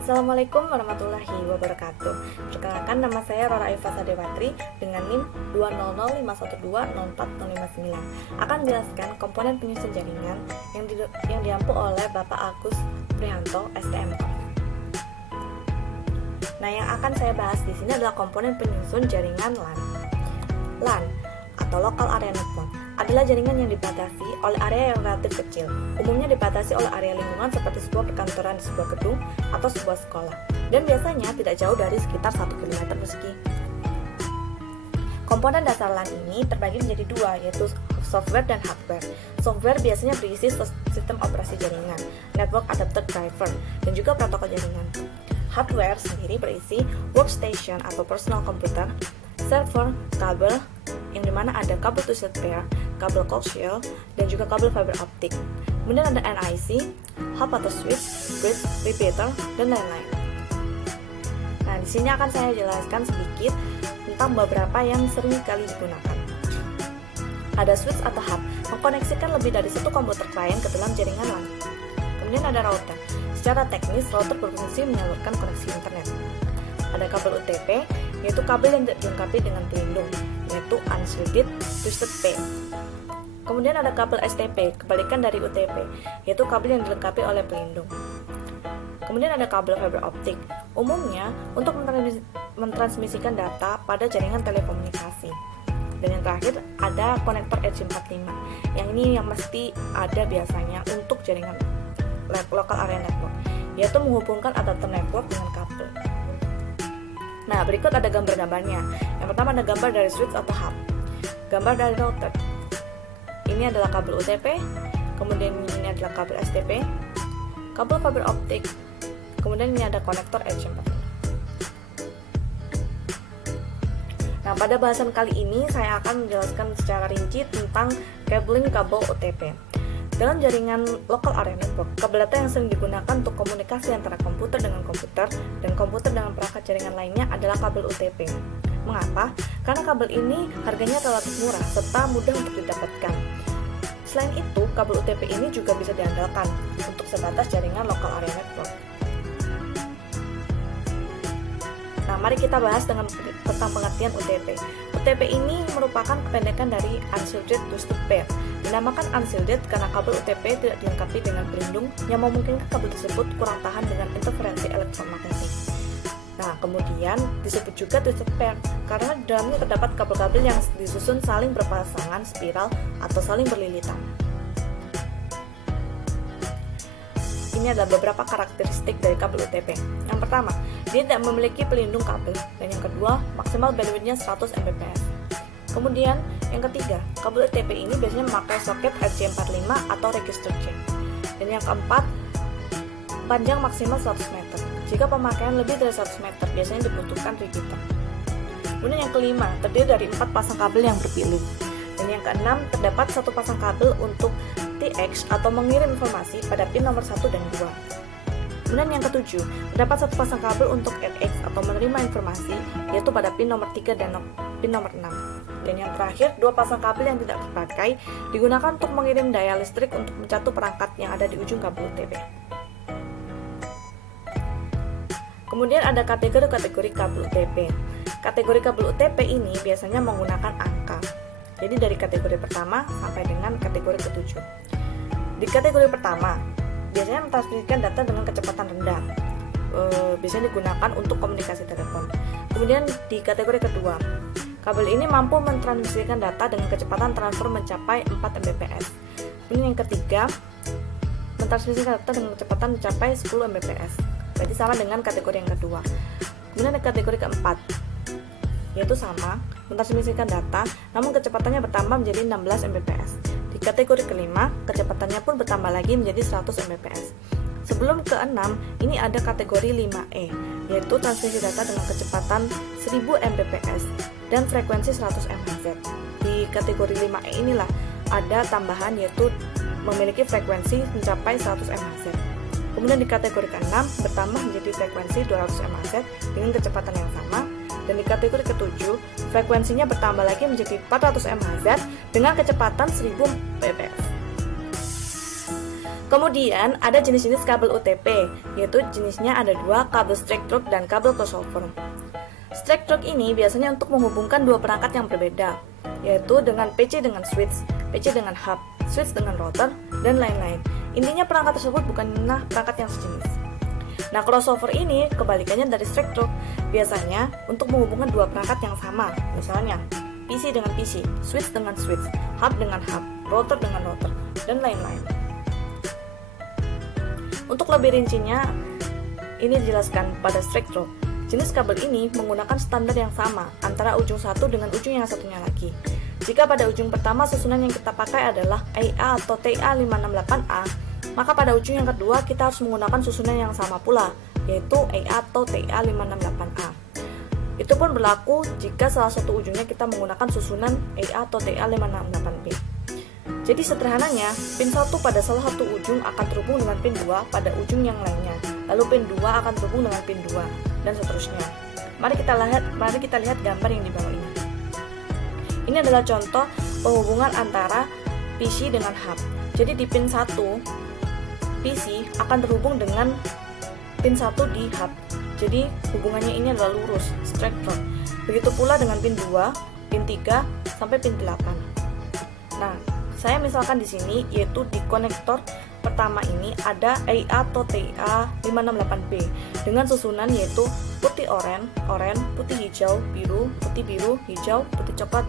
Assalamualaikum warahmatullahi wabarakatuh. Perkenalkan, nama saya Rora Eva Sadewatri dengan NIM 20051204059. Akan menjelaskan komponen penyusun jaringan yang diampu oleh Bapak Agus Prihanto, STM. Nah, yang akan saya bahas di sini adalah komponen penyusun jaringan LAN. LAN atau Local Area Network adalah jaringan yang dibatasi oleh area yang relatif kecil. Umumnya dibatasi oleh area lingkungan seperti sebuah perkantoran di sebuah gedung atau sebuah sekolah, dan biasanya tidak jauh dari sekitar 1 km persegi. Komponen dasar LAN ini terbagi menjadi dua, yaitu software dan hardware. Software biasanya berisi sistem operasi jaringan, network adapter driver, dan juga protokol jaringan. Hardware sendiri berisi workstation atau personal computer, server, kabel, yang dimana ada kabel two-set pair, kabel coaxial, dan juga kabel fiber optik. Kemudian ada NIC, hub atau switch, bridge, repeater, dan lain-lain. Nah, di sini akan saya jelaskan sedikit tentang beberapa yang sering kali digunakan. Ada switch atau hub, mengkoneksikan lebih dari satu komputer klien ke dalam jaringan LAN. Kemudian ada router. Secara teknis, router berfungsi menyalurkan koneksi internet. Ada kabel UTP, yaitu kabel yang dilengkapi dengan pelindung, yaitu Unshielded Twisted Pair. Kemudian ada kabel STP, kebalikan dari UTP, yaitu kabel yang dilengkapi oleh pelindung. Kemudian ada kabel fiber optik, umumnya untuk mentransmisikan data pada jaringan telekomunikasi. Dan yang terakhir ada konektor RJ45, yang ini yang mesti ada biasanya untuk jaringan local area network, yaitu menghubungkan adapter network dengan kabel. Nah, berikut ada gambar-gambarnya. Yang pertama ada gambar dari switch atau hub, gambar dari router. Ini adalah kabel UTP, kemudian ini adalah kabel STP, kabel fiber optik, kemudian ini ada konektor RJ45. Nah, pada bahasan kali ini saya akan menjelaskan secara rinci tentang cabling kabel UTP. Dalam jaringan local area network, kabel data yang sering digunakan untuk komunikasi antara komputer dengan komputer dan komputer dengan perangkat jaringan lainnya adalah kabel UTP. Mengapa? Karena kabel ini harganya relatif murah serta mudah untuk didapatkan. Selain itu, kabel UTP ini juga bisa diandalkan untuk sebatas jaringan local area network. Nah, mari kita bahas tentang pengertian UTP. UTP ini merupakan kependekan dari Unshielded Twisted Pair. Dinamakan unshielded karena kabel UTP tidak dilengkapi dengan pelindung yang memungkinkan kabel tersebut kurang tahan dengan interferensi elektromagnetik. Nah, kemudian disebut juga twisted pair karena di dalamnya terdapat kabel-kabel yang disusun saling berpasangan spiral atau saling berlilitan. Ini adalah beberapa karakteristik dari kabel UTP. Yang pertama, dia tidak memiliki pelindung kabel, dan yang kedua, maksimal bandwidth-nya 100 Mbps. Kemudian, yang ketiga, kabel UTP ini biasanya memakai soket RJ45 atau register jack. Dan yang keempat, panjang maksimal 100 meter. Jika pemakaian lebih dari 100 meter, biasanya dibutuhkan repeater. Kemudian yang kelima, terdiri dari 4 pasang kabel yang berpilih. Dan yang keenam, terdapat 1 pasang kabel untuk TX atau mengirim informasi pada pin nomor 1 dan 2. Kemudian yang ketujuh, terdapat 1 pasang kabel untuk RX atau menerima informasi, yaitu pada pin nomor 3 dan pin nomor 6. Dan yang terakhir, 2 pasang kabel yang tidak terpakai digunakan untuk mengirim daya listrik untuk mencatu perangkat yang ada di ujung kabel UTP. Kemudian ada kategori-kategori kabel UTP. Kategori kabel UTP ini biasanya menggunakan angka. Jadi dari kategori pertama sampai dengan kategori ketujuh. Di kategori pertama, biasanya mentransmisikan data dengan kecepatan rendah. Biasanya digunakan untuk komunikasi telepon. Kemudian di kategori kedua, kabel ini mampu mentransmisikan data dengan kecepatan transfer mencapai 4 Mbps. Kemudian yang ketiga, mentransmisikan data dengan kecepatan mencapai 10 Mbps. Berarti sama dengan kategori yang kedua. Kemudian ada kategori keempat, yaitu sama, mentransmisikan data, namun kecepatannya bertambah menjadi 16 Mbps. Di kategori kelima, kecepatannya pun bertambah lagi menjadi 100 Mbps. Sebelum ke-6, ini ada kategori 5E, yaitu transmisi data dengan kecepatan 1000 Mbps dan frekuensi 100 MHz. Di kategori 5E inilah ada tambahan, yaitu memiliki frekuensi mencapai 100 MHz. Kemudian di kategori ke-6 bertambah menjadi frekuensi 200 MHz dengan kecepatan yang sama. Dan di kategori ke-7, frekuensinya bertambah lagi menjadi 400 MHz dengan kecepatan 1000 Mbps. Kemudian ada jenis-jenis kabel UTP, yaitu jenisnya ada dua, kabel straight through dan kabel crossover. Straight through ini biasanya untuk menghubungkan dua perangkat yang berbeda, yaitu dengan PC dengan switch, PC dengan hub, switch dengan router, dan lain-lain. Intinya perangkat tersebut bukanlah perangkat yang sejenis. Nah, crossover ini kebalikannya dari straight through, biasanya untuk menghubungkan dua perangkat yang sama, misalnya PC dengan PC, switch dengan switch, hub dengan hub, router dengan router, dan lain-lain. Untuk lebih rincinya, ini dijelaskan pada straight through. Jenis kabel ini menggunakan standar yang sama antara ujung satu dengan ujung yang satunya lagi. Jika pada ujung pertama susunan yang kita pakai adalah IA atau TA568A, maka pada ujung yang kedua kita harus menggunakan susunan yang sama pula, yaitu IA atau TA568A. Itu pun berlaku jika salah satu ujungnya kita menggunakan susunan IA atau TA568B. Jadi sederhananya, pin 1 pada salah satu ujung akan terhubung dengan pin 2 pada ujung yang lainnya. Lalu pin 2 akan terhubung dengan pin 2 dan seterusnya. Mari kita lihat gambar yang di bawah ini. Ini adalah contoh penghubungan antara PC dengan hub. Jadi di pin 1 PC akan terhubung dengan pin 1 di hub. Jadi hubungannya ini adalah lurus, straight through. Begitu pula dengan pin 2, pin 3 sampai pin 8. Nah, saya misalkan di sini yaitu di konektor pertama ini ada IA atau TA568B dengan susunan yaitu putih oranye, putih hijau, biru, putih biru, hijau, putih coklat.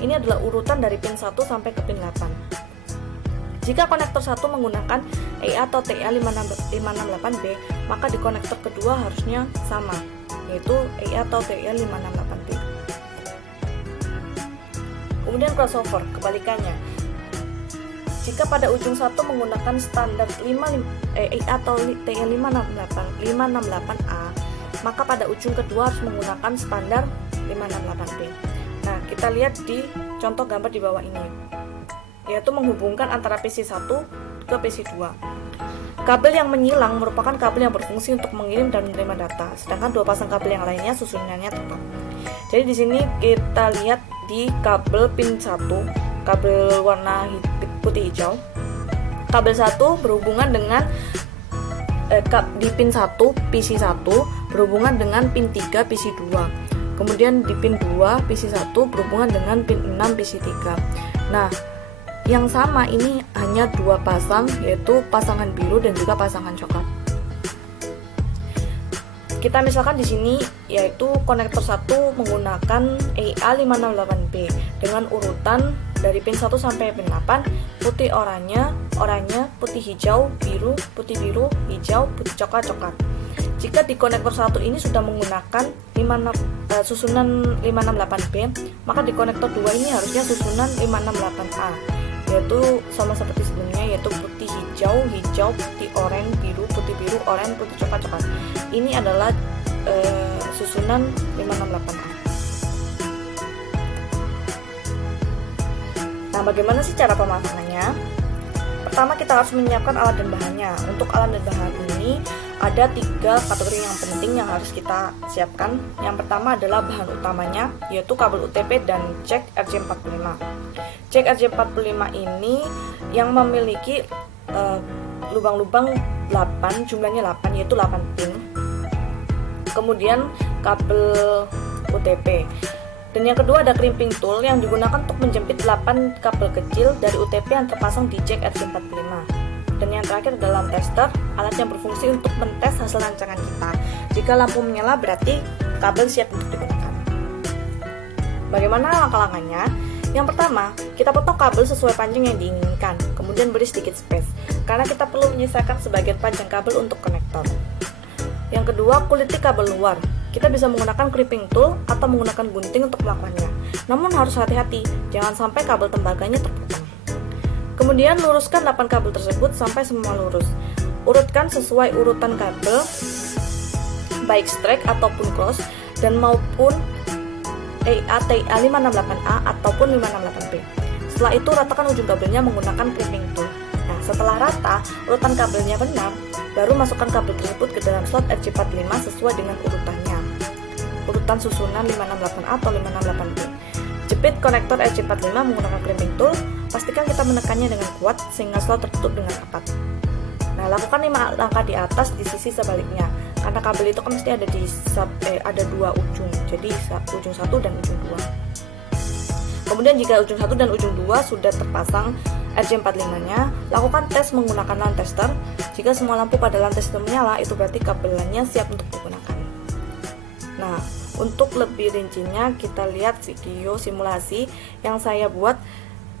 Ini adalah urutan dari pin 1 sampai ke pin 8. Jika konektor 1 menggunakan IA atau TA568B, maka di konektor kedua harusnya sama, yaitu IA atau TA568B. Kemudian crossover, kebalikannya. Jika pada ujung 1 menggunakan standar IA atau TA568A, maka pada ujung kedua harus menggunakan standar 568B. Nah, kita lihat di contoh gambar di bawah ini, yaitu menghubungkan antara PC1 ke PC2. Kabel yang menyilang merupakan kabel yang berfungsi untuk mengirim dan menerima data, sedangkan dua pasang kabel yang lainnya susunannya tetap. Jadi di sini kita lihat di kabel pin 1, kabel warna putih hijau. Kabel 1 berhubungan dengan di pin 1 PC1 berhubungan dengan pin 3 PC2. Kemudian di pin 2 PC1 berhubungan dengan pin 6 PC3. Nah, yang sama ini hanya dua pasang, yaitu pasangan biru dan juga pasangan coklat. Kita misalkan di sini yaitu konektor 1 menggunakan IA568B dengan urutan dari pin 1 sampai pin 8, putih oranye, putih hijau, biru, putih biru, hijau, putih coklat. Jika di konektor 1 ini sudah menggunakan susunan 568B, maka di konektor 2 ini harusnya susunan 568A, yaitu sama seperti sebelumnya, yaitu putih hijau, putih oranye, biru, oranye, putih coklat. Ini adalah susunan 568A. Nah, bagaimana sih cara pemasangannya? Pertama, kita harus menyiapkan alat dan bahannya. Untuk alat dan bahan ini ada 3 kategori yang penting yang harus kita siapkan. Yang pertama adalah bahan utamanya, yaitu kabel UTP dan jack RJ45. Jack RJ45 ini yang memiliki lubang-lubang 8, jumlahnya 8, yaitu 8 pin. Kemudian kabel UTP. Dan yang kedua ada crimping tool yang digunakan untuk menjepit 8 kabel kecil dari UTP yang terpasang di jack RJ45. Dan yang terakhir adalah lamp tester, alat yang berfungsi untuk mentes hasil rancangan kita. Jika lampu menyala berarti kabel siap untuk digunakan. Bagaimana langkah-langkahnya? Yang pertama, kita potong kabel sesuai panjang yang diinginkan, kemudian beri sedikit space, karena kita perlu menyisakan sebagian panjang kabel untuk konektor. Yang kedua, kuliti kabel luar. Kita bisa menggunakan crimping tool atau menggunakan gunting untuk melakukannya. Namun harus hati-hati, jangan sampai kabel tembaganya terpotong. Kemudian luruskan 8 kabel tersebut sampai semua lurus. Urutkan sesuai urutan kabel, baik straight ataupun cross, dan maupun TA568A ataupun 568B. Setelah itu ratakan ujung kabelnya menggunakan crimping tool. Nah, setelah rata, urutan kabelnya benar, baru masukkan kabel tersebut ke dalam slot RJ45 sesuai dengan urutan susunan 568A atau 568B. Jepit konektor RJ45 menggunakan crimping tool, pastikan kita menekannya dengan kuat sehingga slot tertutup dengan rapat. Nah, lakukan 5 langkah di atas di sisi sebaliknya. Karena kabel itu kan mesti ada ada 2 ujung. Jadi ujung 1 dan ujung 2. Kemudian jika ujung 1 dan ujung 2 sudah terpasang RJ45-nya, lakukan tes menggunakan LAN tester. Jika semua lampu pada LAN tester menyala, itu berarti kabelnya siap untuk digunakan. Nah, untuk lebih rincinya kita lihat video simulasi yang saya buat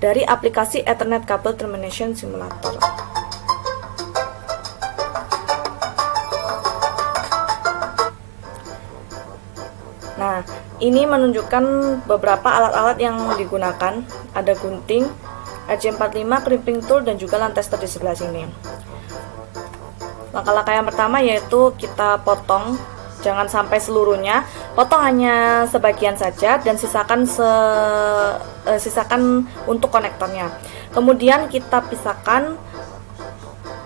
dari aplikasi Ethernet Cable Termination Simulator. Nah, ini menunjukkan beberapa alat-alat yang digunakan. Ada gunting, RJ45, crimping tool, dan juga LAN tester di sebelah sini. Langkah-langkah yang pertama yaitu kita potong, jangan sampai seluruhnya, potong hanya sebagian saja dan sisakan untuk konektornya. Kemudian kita pisahkan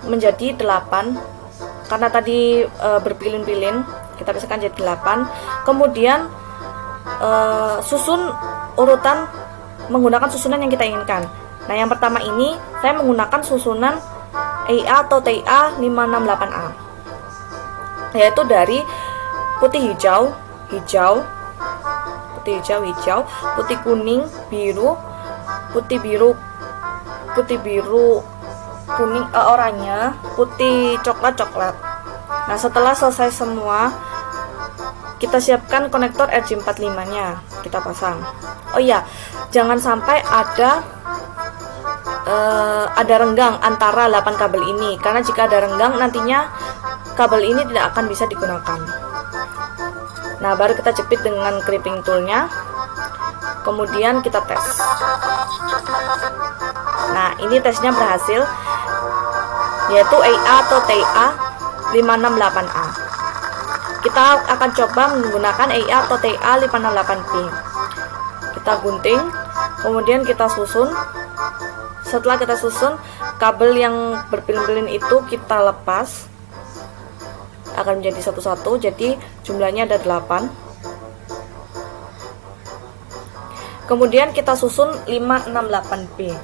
menjadi 8 karena tadi berpilin-pilin, kita pisahkan jadi 8. Kemudian susun urutan menggunakan susunan yang kita inginkan. Nah, yang pertama ini saya menggunakan susunan EIA atau TIA 568A, yaitu dari putih hijau, putih hijau, putih kuning, biru, putih biru kuning, oranye, putih coklat. Nah, setelah selesai semua, kita siapkan konektor RJ45-nya, kita pasang. Oh iya, jangan sampai ada renggang antara 8 kabel ini, karena jika ada renggang nantinya kabel ini tidak akan bisa digunakan. Nah, baru kita jepit dengan crimping toolnya, kemudian kita tes. Nah, ini tesnya berhasil, yaitu EIA atau TIA 568A. Kita akan coba menggunakan EIA atau TIA 568B. Kita gunting, kemudian kita susun. Setelah kita susun, kabel yang berpilin-pilin itu kita lepas, akan menjadi satu-satu, jadi jumlahnya ada 8. Kemudian kita susun 568B,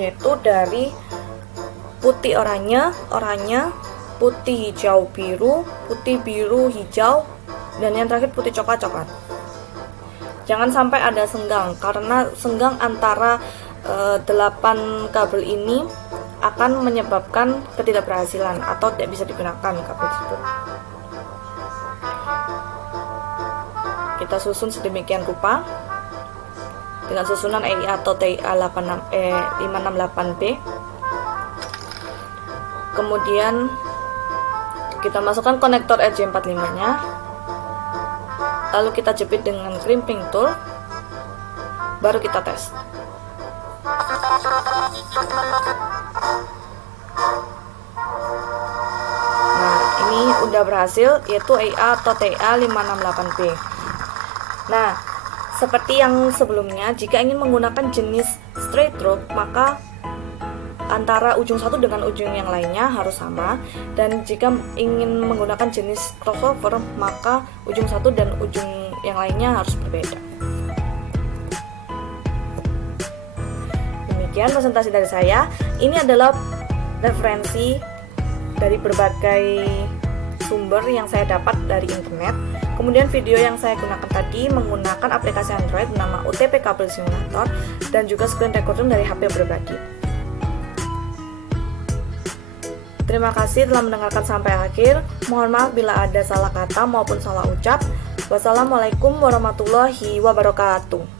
yaitu dari putih oranye, putih hijau biru, putih biru hijau, dan yang terakhir putih coklat. Jangan sampai ada senggang, karena senggang antara 8 kabel ini akan menyebabkan ketidakberhasilan atau tidak bisa digunakan kabel tersebut. Kita susun sedemikian rupa dengan susunan EIA atau TIA 568B. Kemudian kita masukkan konektor RJ45-nya, lalu kita jepit dengan crimping tool, baru kita tes. Nah, ini udah berhasil, yaitu EIA atau TIA 568B. Nah, seperti yang sebelumnya, jika ingin menggunakan jenis straight rope, maka antara ujung satu dengan ujung yang lainnya harus sama, dan jika ingin menggunakan jenis crossover, maka ujung satu dan ujung yang lainnya harus berbeda. Demikian presentasi dari saya. Ini adalah referensi dari berbagai sumber yang saya dapat dari internet. Kemudian video yang saya gunakan tadi menggunakan aplikasi Android bernama UTP Cable Simulator, dan juga screen recording dari HP berbagi. Terima kasih telah mendengarkan sampai akhir. Mohon maaf bila ada salah kata maupun salah ucap. Wassalamualaikum warahmatullahi wabarakatuh.